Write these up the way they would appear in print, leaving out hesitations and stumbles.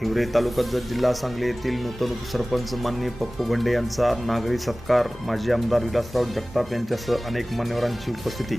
हिवरे तालुका जत जिल्हा सांगली येथील नूतन उपसरपंच माननीय पप्पू भंडे यांचा नागरी सत्कार माजी आमदार विलासराव जगताप यांच्यासह अनेक मान्यवरांची उपस्थिती.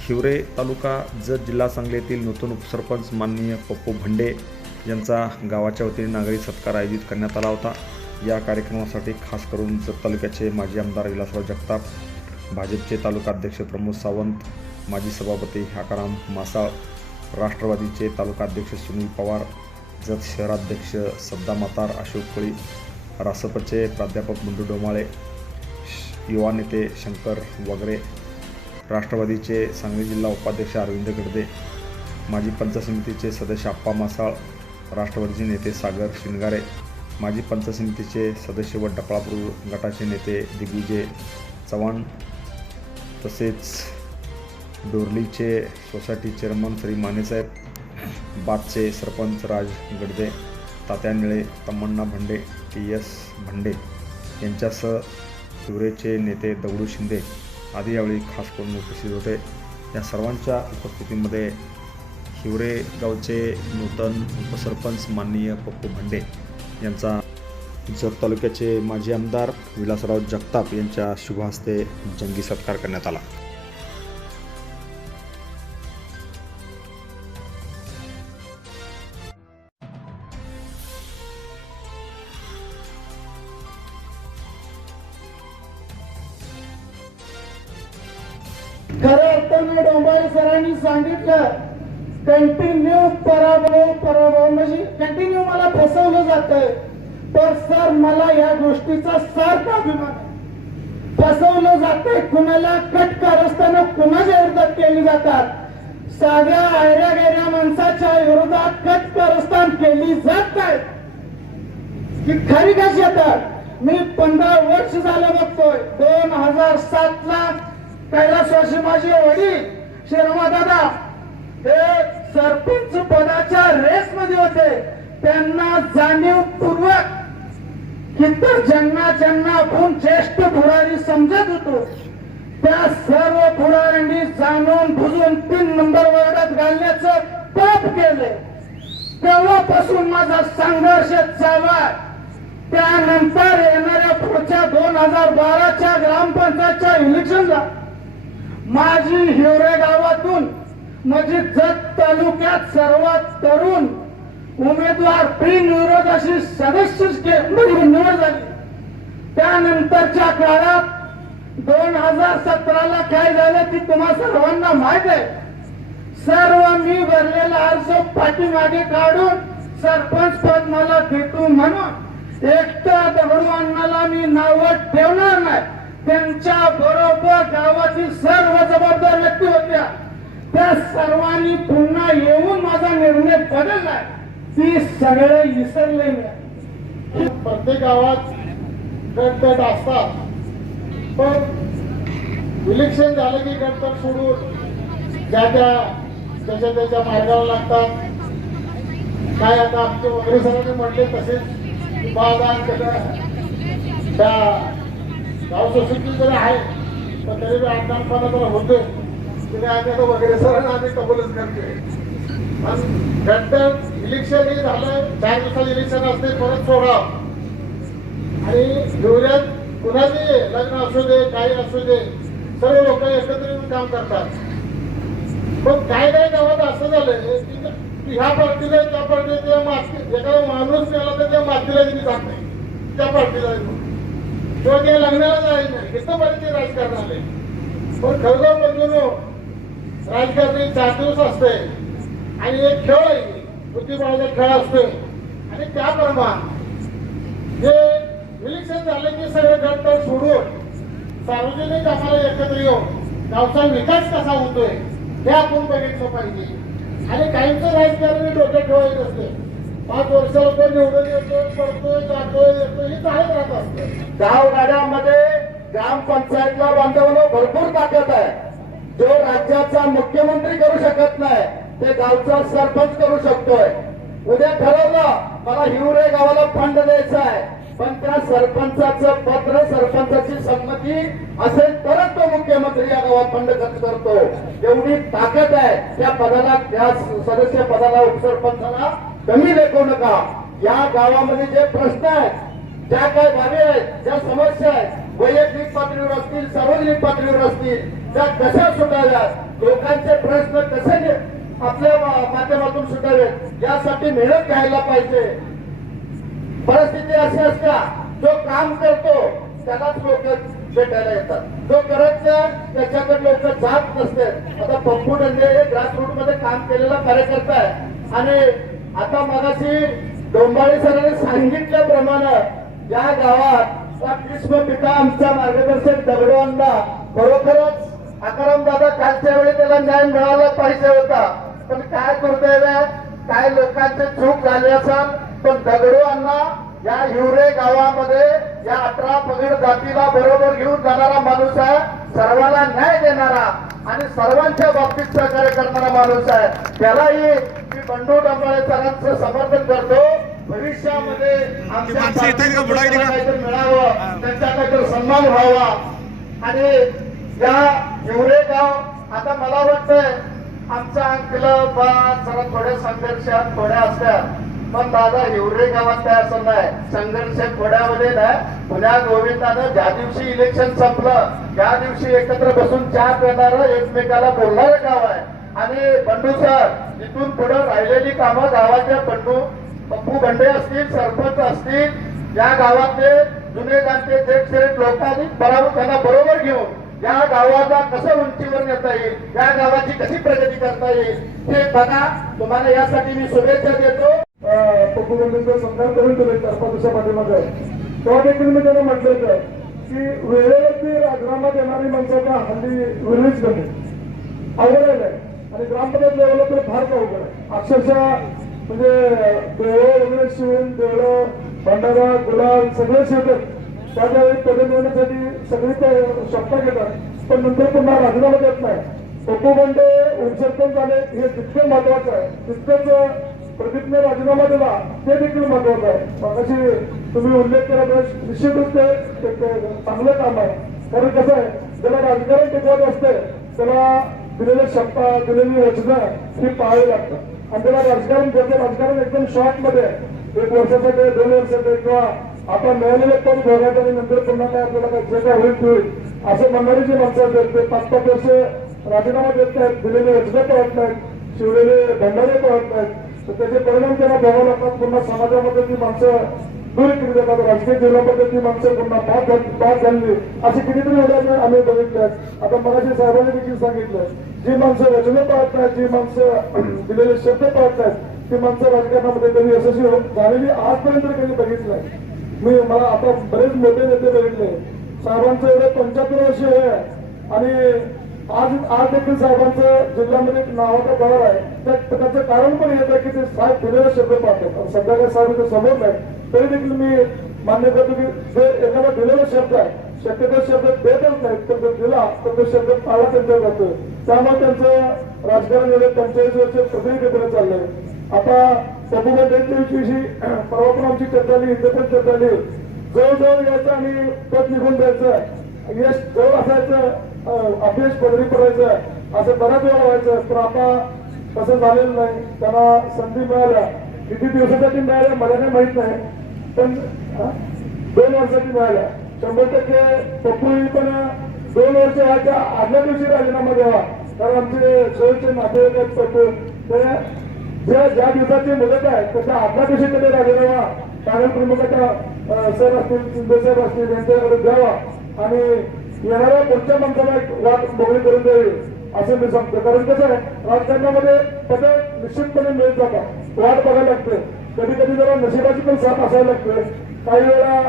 हिवरे तालुका जत जिल्हा सांगली येथील नूतन उपसरपंच माननीय पप्पू भंडे यांचा गावाच्या वतीने नागरी सत्कार आयोजित करण्यात आला होता. या कार्यक्रमासाठी खास करून जत तालुक्याचे माजी आमदार विलासराव जगताप, भाजपचे तालुका अध्यक्ष प्रमोद सावंत, माजी सभापती हाकाराम मासाळ, राष्ट्रवादीचे तालुका अध्यक्ष सुनील पवार, जत शहराध्यक्ष सद्दा मातार अशोक कोळी, रासपचे प्राध्यापक बंडू डोमाळे, युवा नेते शंकर वगैरे, राष्ट्रवादीचे सांगली जिल्हा उपाध्यक्ष अरविंद गडदे, माजी पंचायत समितीचे सदस्य आप्पा मासाळ, राष्ट्रवादीचे नेते सागर शिंगारे, माजी पंचायत समितीचे सदस्य व डफळापूर गटाचे नेते दिग्विजय चव्हाण, तसेच डोरलीचे सोसायटी चेअरमन श्री मानेसाहेब, बादचे सरपंच राज गडदे, तात्या निळे, तमन्ना भंडे, TS भंडे यांच्यासह हिवरेचे नेते दगडू शिंदे आदी यावेळी खास करून उपस्थित होते. या सर्वांच्या उपस्थितीमध्ये हिवरे गावचे नूतन उपसरपंच माननीय पप्पू भंडे यांचा जत तालुक्याचे माजी आमदार विलासराव जगताप यांच्या शुभ हस्ते जंगी सत्कार करण्यात आला. खऱ्या अर्थाने डोंबाळे सरांनी सांगितलं, कंटिन्यू पराभव म्हणजे कंटिन्यू मला फसवलं जातंय. तर सर मला या गोष्टीचा सारखा अभिमान आहे. फसवलं जातंय, कुणाला कट कारस्थानं कुणाच्या विरोधात केली जातात. साध्या आयऱ्या गेऱ्या माणसाच्या विरोधात कट कारस्थान केली जात नाहीत. ही खरी कशी येतात. मी 15 वर्ष झालं बघतोय. 2007 ला कैलासवासी माझे वडील शर्मा दादा हे सरपंच पदाच्या रेस मध्ये होते. त्यांना जाणीवपूर्वक इतर ज्यांना आपण ज्येष्ठ पुढारी समजत होतो त्या सर्व पुढाऱ्यांनी जाणून बुजून 3 नंबर वर्गात घालण्याचं पाप केले. तेव्हापासून माझा संघर्ष चालू आहे. त्यानंतर येणाऱ्या पुढच्या 2012च्या ग्रामपंचायतच्या इलेक्शनला माझी हिवरे गावातून म्हणजे जत तालुक्यात सर्वात तरुण उमेदवार बिनविरोध अशी सदस्य निवड झाली. त्यानंतरच्या काळात 2017 ला काय झालं ती तुम्हा सर्वांना माहित आहे. सर्व मी भरलेला अर्ज पाठीमागे काढून सरपंच पद मला देतो म्हणून एकट्या दगडू अण्णाला मी नावं ठेवणार नाही. त्यांच्या बरोबर गावातील सर्व जबाबदार व्यक्ती होत्या. त्या सर्वांनी पुन्हा येऊन माझा निर्णय बदललाय. ती सगळे विसरले नाही. प्रत्येक गावात गटतट असतात, पण इलेक्शन झालं की गटतट सोडून त्याच्या मार्गावर लागतात. काय आता आमचे वगैरे सरांनी म्हटले तसेच बाजार त्या गाव सोसायटीकडे आहे, पण तरी अडचणपणा तर होते. आम्ही आता वगैरे सरांना आम्ही कबूलच करतोय. गटतट इलेक्शन हे झालं, 4 दिवसाचं इलेक्शन असते, परत सोडा. आणि हिवऱ्यात कुणाचे लग्न असू दे, काही असू दे, सर्व लोक एकत्र येऊन काम करतात. पण काय गावात असं झालंय की ह्या पार्टीला त्या पार्टीला एखादा माणूस मिळाला तर त्या मातीला दिली जात नाही, त्या पार्टीला किंवा त्या लग्नाला जायचं नाही. इथं पाहिजे राजकारण आले. पण खरं म्हणजे राजकारण 4 दिवस असते आणि एक खेळ आहे, बुद्धिबळाचा खेळ असतोय. आणि त्याप्रमाणे जे इलेक्शन झाले की सगळे गटतट सोडून सार्वजनिक आम्हाला एकत्र येऊन गावचा विकास कसा होतोय हे आपण बघितलं पाहिजे. आणि काहींचं राजकारण डोक्यात ठेवायचं असते. 5 वर्षाला पण निवडून येतोय, पडतोय, जातोय, येतोय, हे चालत राहत असतं. गावगाड्यामध्ये ग्रामपंचायतला बांधवणं भरपूर ताकद आहे. जो राज्याचा मुख्यमंत्री करू शकत नाही ते गावचा सरपंच करू शकतोय. उद्या ठरवलं मला हिवरे गावाला फंड द्यायचा आहे, पण त्या सरपंचाचं पत्र, सरपंचाची संमती असेल तरच तो मुख्यमंत्री या गावात फंड खर्च करतो. एवढी ताकद आहे त्या पदाला, त्या सदस्य पदाला, उपसरपंचाला कमी लेखू नका. या गावामध्ये जे प्रश्न आहेत, ज्या काही बाबी आहेत, ज्या समस्या आहेत, वैयक्तिक पातळीवर असतील, सार्वजनिक पातळीवर असतील, त्या कशा सुटाव्यात, लोकांचे प्रश्न कसे आपल्या माध्यमातून सुटावेत, यासाठी मेहनत घ्यायला पाहिजे. परिस्थिती अशी असता, जो काम करतो त्यालाच लोक भेटायला येतात, जो करत नाही त्याच्याकडे लोक जात नसते. आता पप्पू डंगे हे ग्रासरूट मध्ये काम केलेला कार्यकर्ता आहे आणि आता मगाशी डोंबाळे सरांनी सांगितल्याप्रमाणे या गावात कृष्ण पिता आमचा मार्गदर्शक दगडोंना खरोखरच आकाराम दादा कालच्या वेळी त्याला न्याय मिळाला पाहिजे होता, पण काय दुर्दैव आहे, काय लोकांचे चूक झाली असेल, पण दगडू अण्णा या हिवरे गावामध्ये या 18 पगड जातीला बरोबर घेऊन जाणारा माणूस आहे, सर्वांना न्याय देणारा आणि सर्वांच्या बाबतीत सहकार्य करणारा माणूस आहे. त्यालाही मी बंडू डंबाळे सरांचं समर्थन करतो. भविष्यामध्ये आमच्या काहीतरी मिळावं, त्यांचा काहीतरी सन्मान व्हावा आणि या हिवरे गाव आता मला वाटतंय आमच्या अंकलं बा जरा थोड्या संघर्षात थोड्या असत्या, पण दादा हिवरे गावात काय असं नाही, संघर्ष थोड्यामध्ये नाही. पुण्या गोविंदानं ज्या दिवशी इलेक्शन संपलं त्या दिवशी एकत्र बसून चहा पिणारं एकमेकाला बोलणारं गाव आहे. आणि बंडू सर इथून पुढे राहिलेली कामं गावाच्या पप्पू बंडे असतील, सरपंच असतील, या गावातले जुने जाणते जे लोकांनी त्यांना बरोबर घेऊन या गावाला कसं उंचीवर नेता येईल, या गावाची कशी प्रगती करता येईल ते बघा. तुम्हाला यासाठी मी शुभेच्छा देतो. पप्पू बंडेंचा सत्कार करून दिले 4-5 दिवसा पाठीमागे, तेव्हा देखील मी त्यांना म्हटलं होतं की वेळेवरती राजीनामा देणारी माणसं आता हल्ली वेगळीच कमी अवघड आहे आणि ग्रामपंचायत लेवलला तर फार अवघड आहे. अक्षरशः म्हणजे देवळं वगैरे शिवून देवळं भंडारा गुलाल सगळे शिवतात, त्यावेळी पदवी मिळवण्यासाठी सगळी ते शपथा घेतात, पण नंतर पुन्हा राजीनामा देत नाही. पप्पू बंडे उपसरपंच झाले हे जितकं महत्वाचं आहे तितकंच प्रदीपने राजीनामा दिला ते देखील महत्वाचं आहे. मगाशी तुम्ही उल्लेख केला तर निश्चितच ते चांगलं काम आहे, कारण कसं आहे ज्याला राजकारण टिकवत असते त्याला दिलेल्या शपथा दिलेली वचनं ही पाळावी लागतात आणि त्याला राजकारण ज्याचं राजकारण एकदम शॉर्ट मध्ये 1 वर्षासाठी 2 वर्षासाठी किंवा आता मिळालेले पद भोगायचं आणि नंतर पुन्हा काय आपल्याला काय जे काय होईल होईल असं म्हणणारी जी माणसं असतात ते 5-5 वर्ष राजीनामा देत नाहीत, दिलेले वचनं पाळत नाहीत, शिवलेले भंडारे पाळत नाहीत, तर त्याचे परिणाम त्यांना भोगावे लागतात. पुन्हा समाजामध्ये ती माणसं दूर केली जातात, राजकीय जीवनामध्ये ती माणसं पुन्हा बाद झाली अशी कितीतरी उदाहरणं आम्ही बघितल्यात. आता मगाशी साहेबांनी देखील सांगितलं, जी माणसं वचनं पाळत नाहीत, जी माणसं दिलेले शब्द पाळत नाहीत ती माणसं राजकारणामध्ये कधी यशस्वी झालेली आजपर्यंत कधी बघितलं नाही. मला आता बरेच मोठे नेते बघितले, साहेबांचं एवढं 75 वर्ष आहे आणि आज देखील साहेबांचं जिल्ह्यामध्ये नावाचा बळार आहे. त्याचं कारण पण येतं की ते साहेब दिलेला शब्द पाहतात. सध्या काही साहेब इथे समोर नाही तरी देखील मी मान्य करतो की जे एखादा दिलेला शब्द आहे शक्यतो शब्द देतच नाहीत, तर तो दिला तर तो शब्द पाळला त्यांच्या जातो. त्यामुळे त्यांचं राजकारण 45 वर्ष प्रतिनिधित्व चाललंय. आता पप्पू बंडेंच्याविषयी परवा पण आमची चर्चा झाली, इथे पण चर्चा झाली. जवळ यायचं आणि पद निघून द्यायचं, यश जवळ असायचं, अपयश पदरी पडायचं असं बऱ्याच वेळा व्हायचं, पण आता तसं झालेलं नाही. त्यांना संधी मिळाल्या, किती दिवसासाठी मिळाल्या मला काही माहित नाही, पण 2 वर्षाची मिळाल्या. 100% पप्पूही पण 2 वर्ष व्हायच्या आदल्या दिवशी राजीनामा द्यावा, कारण आमचे सोयीचे नातेवाईक आहेत पप्पू, ते ज्या दिवसाची मुदत आहे त्याच्या आदल्या दिवशी कधी राजीनामा पॅनल प्रमुखाच्या सर असतील, शिंदे साहेब असतील यांच्याकडे द्यावा आणि येणाऱ्या पुढच्या माणसाला एक वाट मोकळी करून द्यावी असं मी सांगतो. कारण कसं आहे राजकारणामध्ये पदं निश्चितपणे मिळत जातात, वाट बघायला लागते, कधी कधी जरा नशिबाची पण साथ असायला लागते. काही वेळा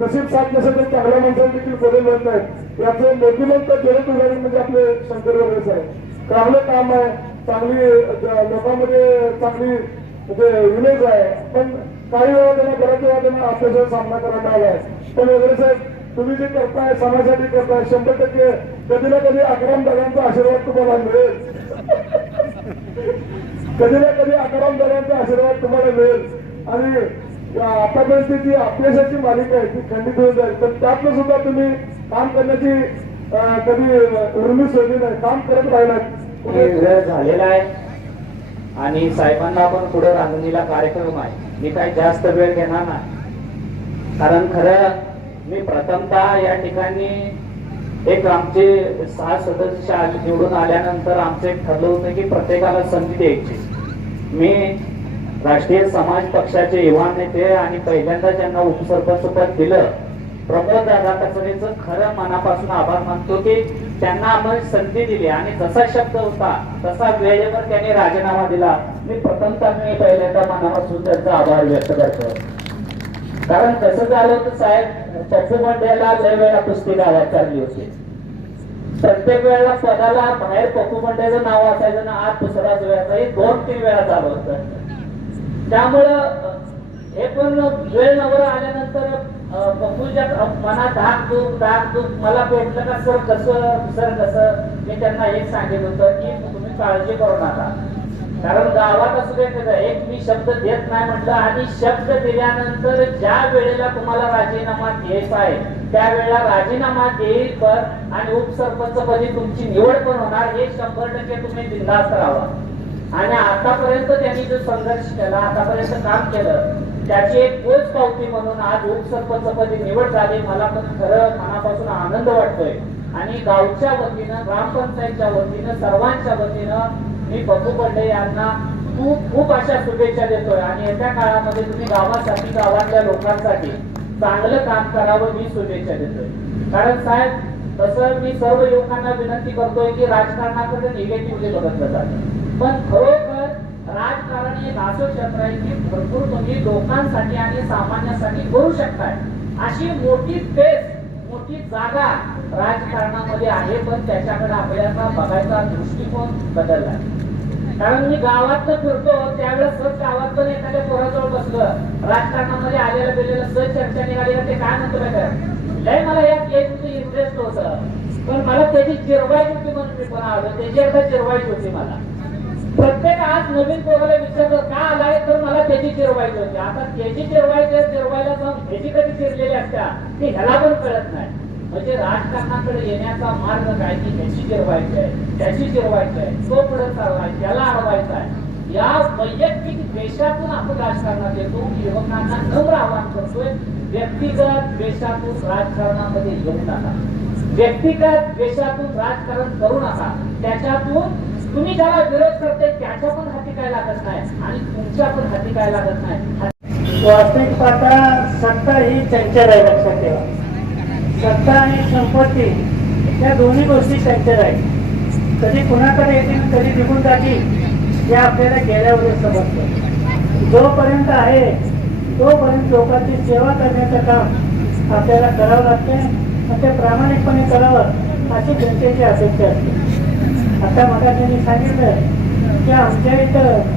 नशीब साथ नसेल तर चांगल्या माणसाला देखील बदल मिळत नाहीत. याचं मोठीमंत जलद उदाहरण म्हणजे आपले शंकर वगैरे आहे. चांगलं काम आहे, चांगली लोकांमध्ये चांगली म्हणजे इमेज आहे, पण काही वेळा त्यांना बऱ्याच वेळा त्यांना अपयशाचा सामना करायला आला आहे. पण वगैरे साहेब तुम्ही जे करताय समाजासाठी करताय 100% कधी ना कधी अकराम दादांचा आशीर्वाद तुम्हाला मिळेल. कधी ना कधी अकराम दादांचा आशीर्वाद तुम्हाला मिळेल आणि आतापर्यंत जी अपयशाची मालिका आहे ती खंडित होऊन जाईल. पण त्यातनं सुद्धा तुम्ही काम करण्याची कधी उर्मी सोडली नाही, काम करत राहिलात. वेळ झालेला आहे. आणि साहेबांना पण पुढे रांजणीला कार्यक्रम आहे. मी काही जास्त वेळ घेणार नाही, कारण खरं मी प्रथमतः या ठिकाणी एक आमचे 6 सदस्य निवडून आल्यानंतर आमचं एक ठरलं होतं की प्रत्येकाला संधी द्यायची. मी राष्ट्रीय समाज पक्षाचे युवा नेते आणि पहिल्यांदा ज्यांना उपसरपंच पद दिलं प्रमोद दादा कचरेचं खरं मनापासून आभार मानतो की त्यांना आम्हाला संधी दिली आणि जसा शब्द होता तसा वेळेवर त्यांनी राजीनामा दिला. मी पहिल्यांदा मनापासून त्यांचा आभार व्यक्त करतो. कारण कसं झालं होतं साहेब, पप्पू बंडेला लय वेळा कुस्ती गावात चालली होती. प्रत्येक वेळेला पदाला बाहेर पप्पू बंडेचं नाव असायचं ना, आत दुसराच वेळाचा, हे 2-3 वेळा झालं होतं. त्यामुळं हे पण वेळ नवर आल्यानंतर पप्पूच्या मनात धाक दुख मला भेटलं का सर कसं मी त्यांना हेच सांगितलं होतं की तुम्ही काळजी करू नका, कारण गावात असं एक मी शब्द देत नाही म्हटलं, आणि शब्द दिल्यानंतर ज्या वेळेला तुम्हाला राजीनामा द्यायचा आहे त्यावेळेला राजीनामा देईल पण आणि उपसरपंच पदी तुमची निवड पण होणार, हे 100% तुम्ही बिनधास्त राहावा. आणि आतापर्यंत त्यांनी जो संघर्ष केला, आतापर्यंत काम केलं, त्याची एक पोच पावती म्हणून आज उपसरपंच पदी निवड झाली. मला पण खरं मनापासून आनंद वाटतोय. आणि गावच्या वतीनं, ग्रामपंचायतच्या वतीनं, सर्वांच्या वतीनं मी पप्पू बंडे यांना खूप अशा शुभेच्छा देतोय. आणि येत्या काळामध्ये तुम्ही गावासाठी, गावातल्या लोकांसाठी चांगलं काम करावं ही शुभेच्छा देतोय. कारण साहेब तसं मी सर्व युवकांना विनंती करतोय की राजकारणाकडे निगेटिव्हली बघितलं जातं, पण खरोखर राजकारण हे असं क्षेत्र आहे की भरपूर तुम्ही लोकांसाठी आणि सामान्यासाठी करू शकताय. अशी मोठी स्पेस, मोठी जागा राजकारणामध्ये आहे, पण त्याच्याकडे आपल्याला बघायचा दृष्टिकोन बदललाय. कारण मी गावात फिरतो त्यावेळेस सहज गावात पण एखाद्या पोराजवळ बसलं, राजकारणामध्ये आलेलं गेलेलं सहज चर्चा निघाली, ते काय म्हणतो लय मला यात इंटरेस्ट होतं, पण मला त्याची जिरवायची होती म्हणून मी पण आलो, त्याची एकदा जिरवायची होती मला. प्रत्येक आज नवीन पोराला विचारलं का आलाय, तर मला त्याची जिरवायची होती. आता त्याची जिरवायला जाऊन ह्याची कधी जिरलेली असत्या ते ह्याला पण कळत नाही. म्हणजे राजकारणाकडे येण्याचा मार्ग काय की ह्याची जिरवायची आहे, त्याची जिरवायची आहे, तो पुढे चाललाय, त्याला अडवायचा आहे. या वैयक्तिक द्वेषातून आपण राजकारणात येतो. युवकांना नम्र आवाहन करतोय, व्यक्तिगत द्वेषातून राजकारणामध्ये येऊ नका, व्यक्तिगत द्वेषातून राजकारण करू नका. त्याच्यातून तुम्ही ज्याला विरोध करते त्याच्या पण हाती काय लागत नाही आणि तुमच्या पण हाती काय लागत नाही. वास्तविक पाहता सत्ता ही चंचल आहे, लक्षात ठेवा. सत्ता आणि संपत्ती या दोन्ही गोष्टी चंचल आहेत. कधी कुणाकडे येतील, कधी निघून जातील, हे आपल्याला गेल्यावर समजतं. जोपर्यंत आहे तोपर्यंत लोकांची सेवा करण्याचं काम आपल्याला करावं लागते आणि ते प्रामाणिकपणे करावं अशी जनतेची अपेक्षा असते. आता मला त्यांनी सांगितलं की आमच्या इथं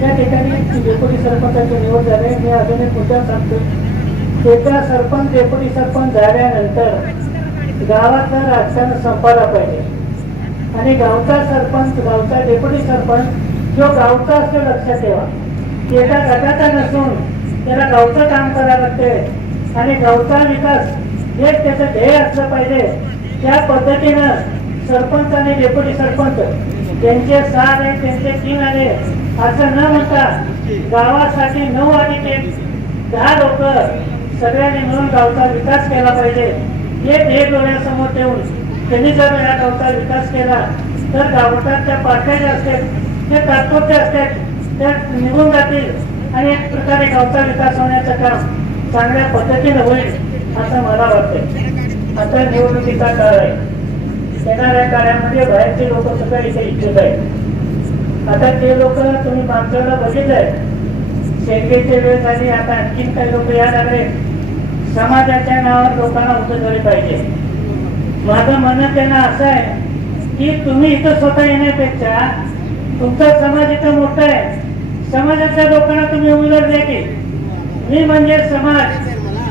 त्या ठिकाणी डेप्युटी सरपंचाची निवड झाली. मी अजून एक मुद्दा सांगतो, एका सरपंच डेप्युटी सरपंच झाल्यानंतर गावातलं राजकारण संपायला पाहिजे आणि गावचा सरपंच, गावचा डेप्युटी सरपंच जो गावचा असतो, लक्षात ठेवा, एका गटाचा नसून त्याला गावचं काम करावं लागते आणि गावचा विकास हेच त्याचं ध्येय असलं पाहिजे. त्या पद्धतीनं सरपंच आणि डेप्युटी सरपंच त्यांचे 6 आले, त्यांचे 3 आले असं न म्हणता गावासाठी 9 आणि 10 लोक सगळ्यांनी मिळून गावचा विकास केला पाहिजे. हे ध्येय डोळ्यासमोर ठेवून त्यांनी जर या गावचा विकास केला तर गावाच्या पार्ट्या ज्या असतात ते तात्पुरते असतात, त्या निघून जातील आणि एक प्रकारे गावचा विकास होण्याचं काम चांगल्या पद्धतीने होईल असं मला वाटतंय. आता निवडणुकीचा काळ आहे, येणाऱ्या काळामध्ये बाहेरचे लोक सुद्धा इथे इच्छुक आहेत. आता ते लोक तुम्ही मागच्याला बघितलंय, शेतकरीची वेळ झाली, आता आणखीन काही लोक या लागले. समाजाच्या नावावर लोकांना उतरवले पाहिजे. माझं म्हणणं त्यांना असं आहे की तुम्ही इथं स्वतः येण्यापेक्षा तुमचा समाज इथं मोठा आहे, समाजाच्या लोकांना तुम्ही उमेदवार द्या की. मी म्हणजे समाज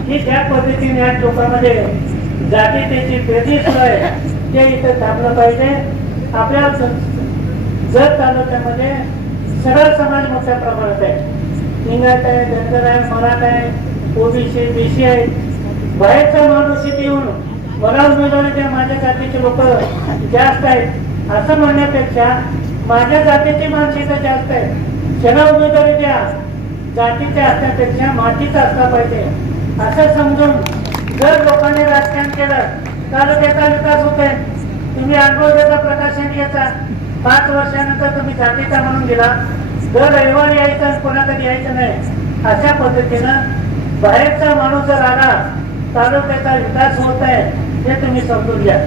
ही ज्या पद्धतीने या लोकांमध्ये जाती त्याची पेरणी सुरू आहे ते इथं थांबलं पाहिजे. आपल्या जत तालुक्यामध्ये सगळा समाज मोठ्या प्रमाणात आहे. लिंगायत आहे, धनगर आहे, मराठा आहे, ओबीसी, बीसी आहे. बाहेरचा माणूस इथे येऊन मला उमेदवारी द्या, माझ्या जातीचे लोक जास्त आहेत असं म्हणण्यापेक्षा माझ्या जातीची माणसं इथं जास्त आहे. ज्यांना उमेदवारी द्या जातीच्या असण्यापेक्षा मातीचा असला पाहिजे असं समजून जर लोकांनी राजकारण केलं तालुक्याचा विकास होतोय. तुम्ही अनुभवाचा प्रकाशन घ्यायचा 5 वर्षानंतर तुम्ही जातीचा म्हणून दिला. दर रविवारी यायचं आणि कोणाकडे यायचं नाही अशा पद्धतीनं बाहेरचा माणूस जर आला तालुक्याचा विकास होत आहे हे तुम्ही समजून घ्या.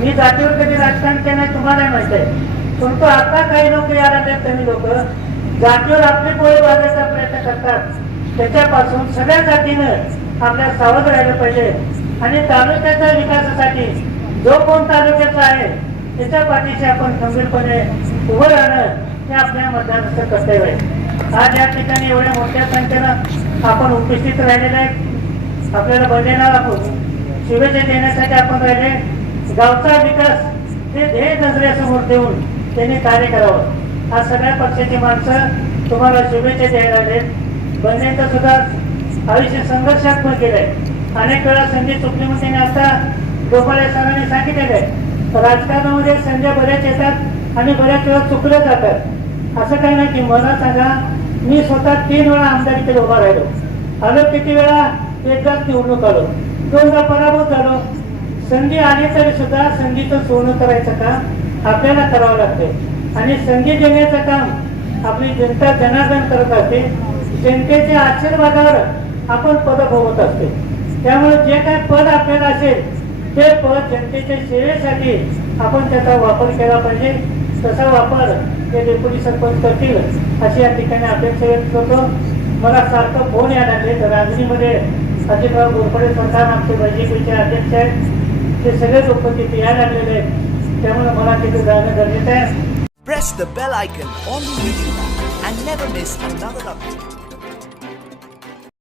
मी जातीवर कधी राजकारण केलं नाही तुम्हाला माहित आहे. परंतु आता काही लोक यायला लागले कमी लोक जातीवर आपली पोळी भाजण्याचा प्रयत्न करतात. त्याच्यापासून सगळ्या जातीनं आपल्या सावध राहिलं पाहिजे आणि तालुक्याच्या विकासासाठी जो कोण तालुक्याचा आहे त्याच्या पाठीशी आपण खंबीरपणे उभं राहणं हे आपल्या मतदाराचं कर्तव्य आहे. आज या ठिकाणी एवढ्या मोठ्या संख्येनं आपण उपस्थित राहिलेले आहेत. आपल्याला बंदेला शुभेच्छा देण्यासाठी आपण राहिले. गावचा विकास हे ध्येय नजरेसमोर ठेवून त्यांनी कार्य करावं. आज सगळ्या पक्षाची माणसं तुम्हाला शुभेच्छा द्यायला लागलेत. बंदेचं सुद्धा आयुष्य संघर्षात्मक केलंय. अनेक वेळा संधी चुकली म्हणून त्यांनी आता गोपाळे सरांनी सांगितलेलं आहे. राजकारणामध्ये संधी बऱ्याच येतात आणि बऱ्याच वेळा चुकल्या जातात. असं काही नाही की मला सांगा मी स्वतः 3 वेळा आमदारीकडे उभा राहिलो. आलो किती वेळा एकदाच निवडणूक आलो 2दा पराभूत झालो. संधी आली तरी सुद्धा संधीचं सोनं करायचं काम आपल्याला करावं लागते आणि संधी देण्याचं काम आपली जनता जनार्दन करत असते. जनतेच्या आशीर्वादावर आपण पद भोगत असते. त्यामुळे जे काही पद आपल्याला असेल ते पद जनतेच्या सेवेसाठी आपण त्याचा वापर केला पाहिजे. तसा वापर ते डेप्युटी सरपंच करतील अशी या ठिकाणी अपेक्षा व्यक्त करतो. मला सारखं फोन यायला लागले तर राजनीमध्ये अजितराव घोरपडे सरकार आमचे भाजपचे अध्यक्ष आहेत. ते सगळे लोक तिथे यायला लागलेले आहेत. त्यामुळे मला तिथे जाणं गरजेचं आहे. Press the bell icon on the video and never miss another update.